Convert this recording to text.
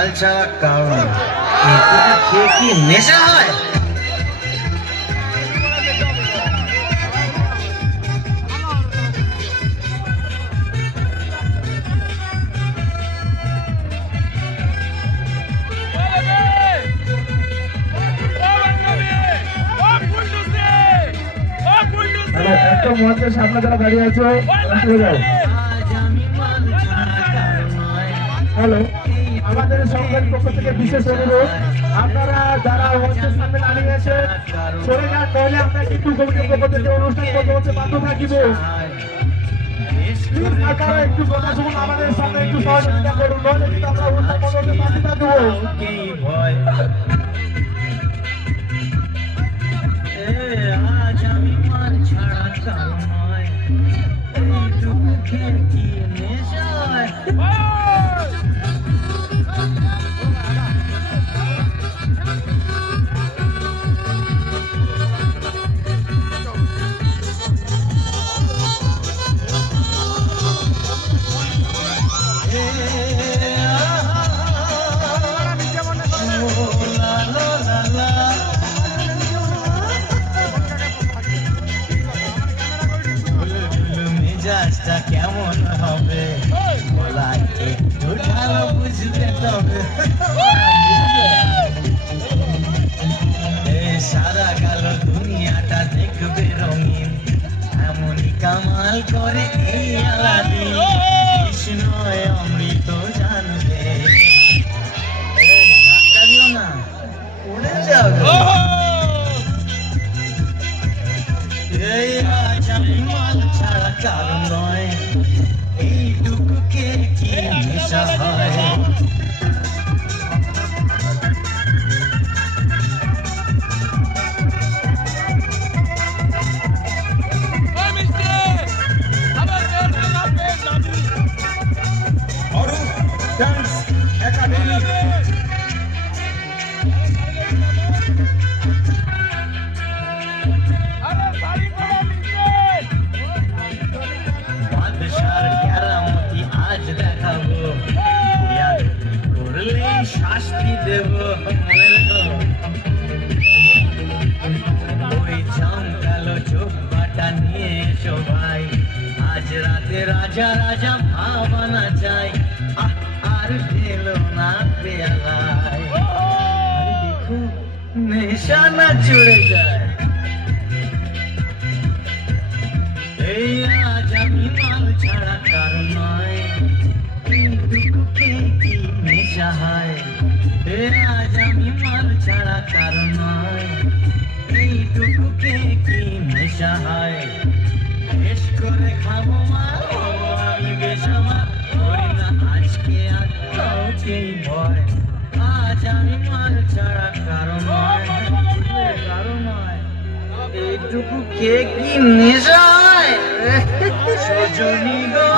মাল ছাড়া কারণ এটুকু খেয়ে কি নেশা হয়? একদম মঞ্চের সামনে যারা দাঁড়িয়ে আছো চলে যাও। হ্যালো, আমাদের সংঘের পক্ষ থেকে বিশেষ অনুরোধ, আপনারা যারা মঞ্চের সামনে দাঁড়িয়ে আছেন সরে যান, নইলে আমরা কিন্তু কমিটির পক্ষ থেকে অনুষ্ঠান করতে হচ্ছে বাধ্য থাকিব। আপনারা একটু কথা শুনুন, আমাদের সঙ্গে একটু সহযোগিতা করুন, নইলে কিন্তু আমরা অনুষ্ঠান করতে বাধ্য থাকবো। কেমন হবে বলাই একটু ঢালো বুঝবে তবে সারা কালো দুনিয়াটা দেখবে রঙিন, এমনই কামাল করে এই আলাদি কৃষ্ণ অমৃত জানবে। ধাক্কা দিও না, উড়ে যাবে। এই আজ আমি মাল ছাড়া কারণ নয়, এইটুকু কে কি নেশা হয়? ডান্স একাডেমি বাদশার কেরামতি আজ দেখাবো, করলে শাস্তি দেব। মনে রেখো, ওই জমকালো চোখটা নিয়ে এসো ভাই, আজ রাতে রাজা রাজা ভাবানা চাই। আর ঢেলো না পেয়ালায়, দেখো নেশা না চড়ে যায়। এই আজ আমি মাল ছাড়া কারণ নয়, এইটুকু কে কি নেশা হয়? এই আজ আমি মাল ছাড়া কারণ নয়, এইটুকু কে কি নেশা হয়? বেশ করে খাবো মা, আমি বেশমা করি না আজকে আর কাউকেই ভয়। আজ আমি মাল ছাড়া কারণ নয়, কারণ নয়, এইটুকু কে কি নেশা হয়? সজনী গো।